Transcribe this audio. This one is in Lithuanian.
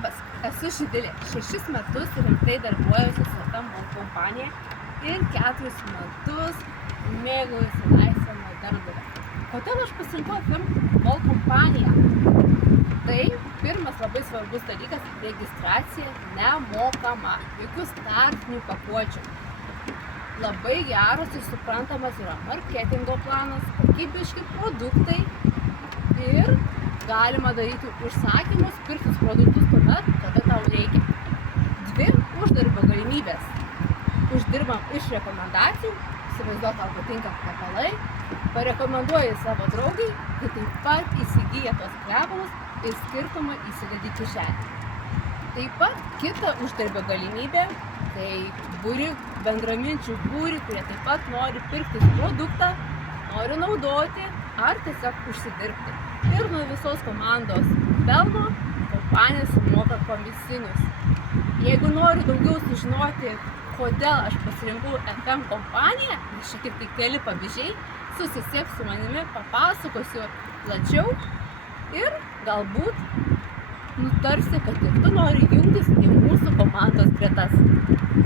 Labas, esu Živilė. 6 metus rimtai darbuojuosi su FM kompanija ir 4 metus mėgaujuosi laisvę nuo darbdavio. Kodėl aš pasirinkau FM kompaniją? Tai pirmas labai svarbus dalykas – registracija nemokama, jokių startinių pakuočių. Labai geras ir suprantamas yra marketingo planas, kokybiški produktai ir galima daryti užsakymus, pirktus produktus tuomet, kada tau reikia. 2 uždarbio galimybės. Uždirbam iš rekomendacijų, įsivaizduok, tau patinka kvepalai, parekomenduoji savo draugai, kai taip pat įsigyja tos kvepalus ir skirtumą įsidedi kišenę. Taip pat kita uždarbio galimybė, tai bendraminčių būrį, kurie taip pat nori pirkti produktą, nori naudoti ar tiesiog užsidirbti. Ir nuo visos komandos pelno kompanija sumoka komisinius. Jeigu nori daugiau sužinoti, kodėl aš pasirinkau FM kompaniją, nes čia tik keli pavyzdžiai, susisiek su manimi, papasakosiu plačiau ir galbūt nutarsi, kad ir tu nori jungtis į mūsų komandos gretas.